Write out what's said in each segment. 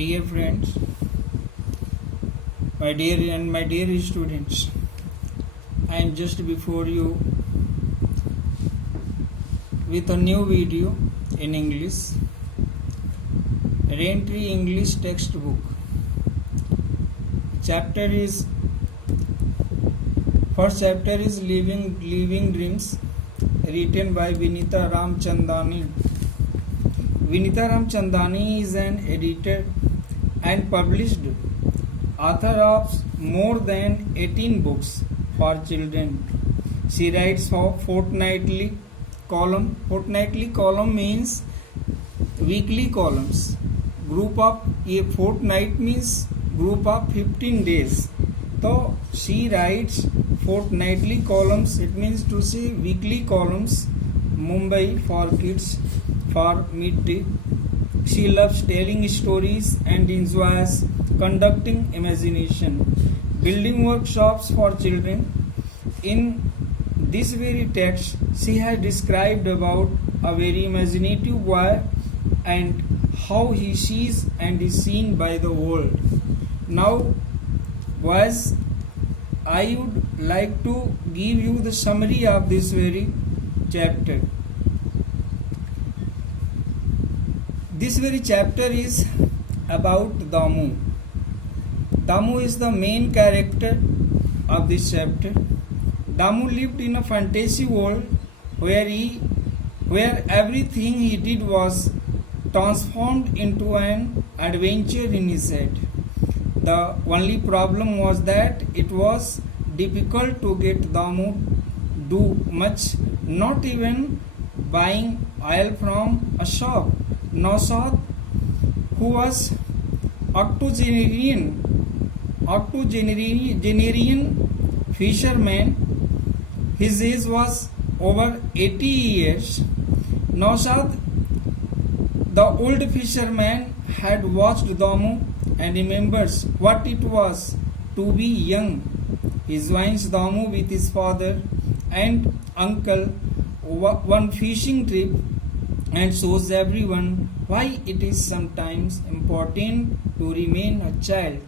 Dear friends, my dear students, I am just before you with a new video in English, Raintree English textbook. First chapter is Living Dreams, written by Vinita Ramchandani. Vinita Ramchandani is an editor and published author of more than 18 books for children. She writes for fortnightly column. Fortnightly column means weekly columns. A fortnight means group of 15 days. So she writes fortnightly columns. It means to say weekly columns. Mumbai for kids for midday. She loves telling stories and enjoys conducting imagination, building workshops for children. In this very text, she has described about a very imaginative boy and how he sees and is seen by the world. Now, boys, I would like to give you the summary of this very chapter. This very chapter is about Damu. Damu is the main character of this chapter. Damu lived in a fantasy world where everything he did was transformed into an adventure in his head. The only problem was that it was difficult to get Damu do much, not even buying oil from a shop. Nausad, who was octogenarian fisherman, his age was over 80 years. Nausad, the old fisherman, had watched Damu and remembers what it was to be young. He joins Damu with his father and uncle one fishing trip and shows everyone why it is sometimes important to remain a child.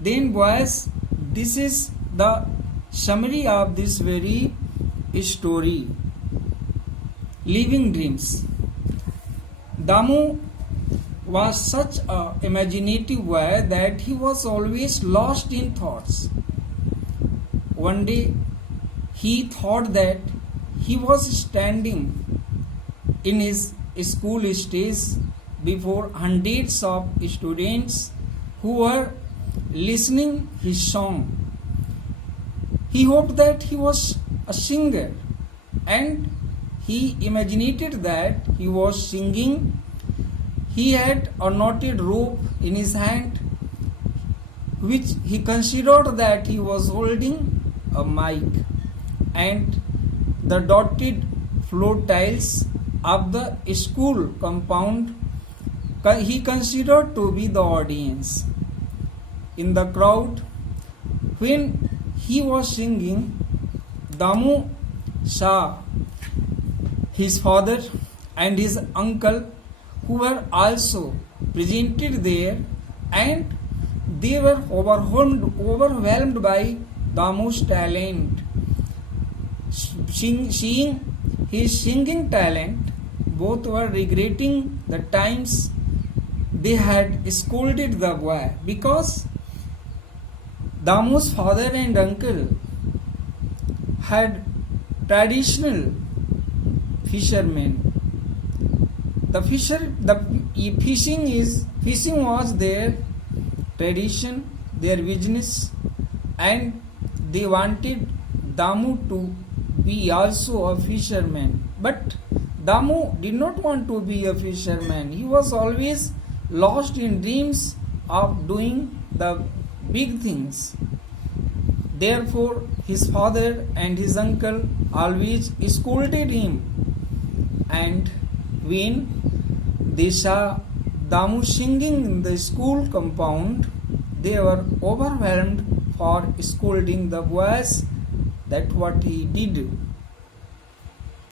Then, boys, this is the summary of this very story. Living Dreams. Damu was such an imaginative boy that he was always lost in thoughts. One day, he thought that he was standing in his school stage before hundreds of students who were listening his song. He hoped that he was a singer, and he imagined that he was singing. He had a knotted rope in his hand, which he considered that he was holding a mic, and the dotted floor tiles of the school compound he considered to be the audience. In the crowd, when he was singing, Damu saw his father and his uncle, who were also presented there, and they were overwhelmed by Damu's talent. Seeing his singing talent, both were regretting the times they had scolded the boy, because Damu's father and uncle had traditional fishermen. Fishing was their tradition, their business, and they wanted Damu to be also a fisherman. But Damu did not want to be a fisherman. He was always lost in dreams of doing the big things. Therefore, his father and his uncle always scolded him. And when they saw Damu singing in the school compound, they were overwhelmed for scolding the boys. That what he did.